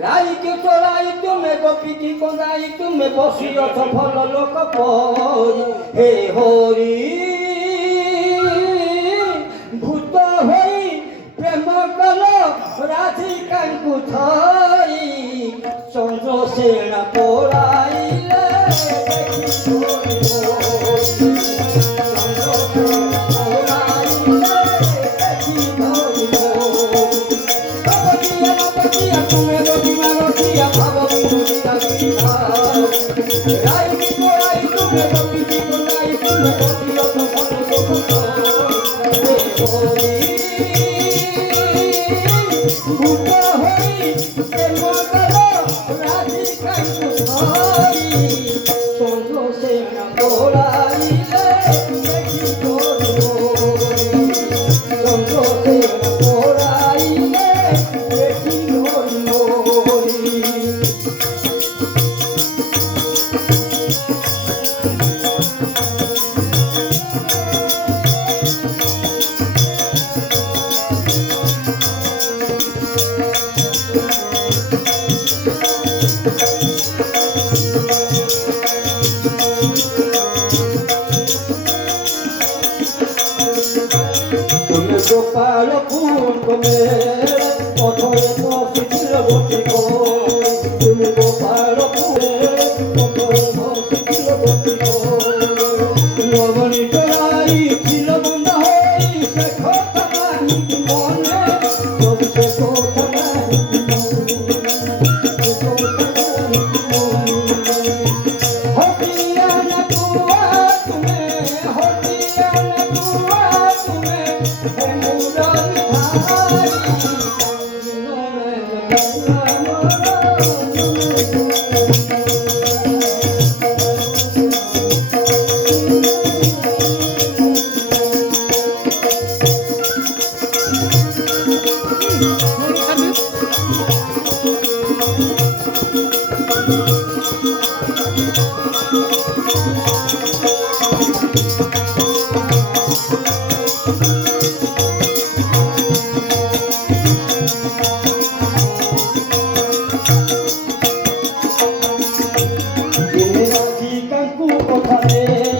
রাইকে চড়াই তুমি গোপীটি কোনাই তুমি বসিয়ছ ভাল লোক পই হে হরি ভূত হই প্রেম কল রাধিকাঙ্কু থই চন্দ্রসেন পড়াইলে গোপাল পুণ্যমে পথরে শিথিল গতি তুমি গোপাল পথরে শিথিল গতি নবনী চড়াই ছিল বন্ধা হই সে কথা নাহি মনে সে কথা নাহি হটিয়ানা তুয়া তুমি হটিয়ানা তুয়া তুমি Hey!